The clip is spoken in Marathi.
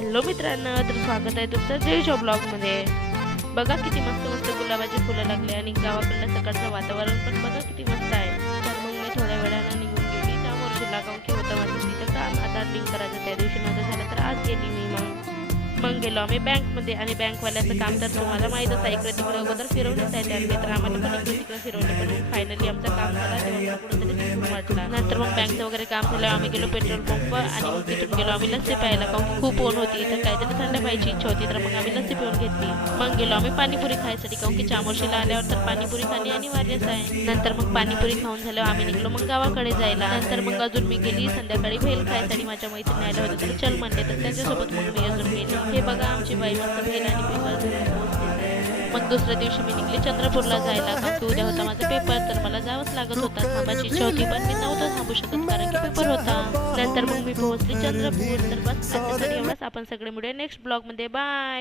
हॅलो मित्रांनो, तर स्वागत आहे तुमचं जयशो ब्लॉगमध्ये. बघा किती मस्त मस्त गुलाबाची फुलं लागले आणि गावाकडलं सकाळचं वातावरण पण बघा किती मस्त आहे. तर मग मी थोड्या वेळानं निघून गेली चामोर्शीला, कारण की होतं माझं तिथं काम आधार लिंक करायचं. त्या दिवशी माझं झालं तर आज गेली मी. मग गेलो आम्ही बँकमध्ये आणि बँकवाल्याचं काम तर तुम्हाला माहीतच आहे. इकडे तिकडे अगोदर फिरवण्यात आहे त्यांनी, तर आम्हाला पण इकडे तिकडे फिरवलं. पण फायनली आमचं काम झालं तेव्हा कुठेतरी सुकून वाटला. नंतर मग बँकचं वगैरे काम झालं, आम्ही गेलो पेट्रोल पंप आणि मग तिथून गेलो आम्ही लस्सी प्यायला, कारण खूप ऊन होती तर काहीतरी थंड प्यायची इच्छा होती. तर मग आम्ही लस्सी पिऊन घेतली. मग गेलो आम्ही पाणीपुरी खायसाठी, कारण की चामोर्शीला आल्यावर तर पाणीपुरी खाणे अनिवार्यच आहे. नंतर मग पाणीपुरी खाऊन झाल्यावर आम्ही निघलो मग गावाकडे जायला. नंतर मग अजून मी गेली संध्याकाळी भेल खायसाठी. माझ्या मैत्रिणी आल्या होत्या तर चल म्हणले, तर त्यांच्यासोबत मग मी अजून गेली. हे बघा आमची बाई मस्त भेल आणि पेपर घेऊन पोहोचते. मग दुसऱ्या दिवशी मी निघली चंद्रपूरला जायला, कारण की उद्या होता माझा पेपर तर मला जावंच लागत होता. थांबायची इच्छा होती पण मी नव्हतं थांबू शकत कारण की पेपर होता. नंतर मग मी पोहोचली चंद्रपूर. तर बस आजच्यासाठी एवढंच. आपण सगळे मिळूया नेक्स्ट ब्लॉगमध्ये. बाय.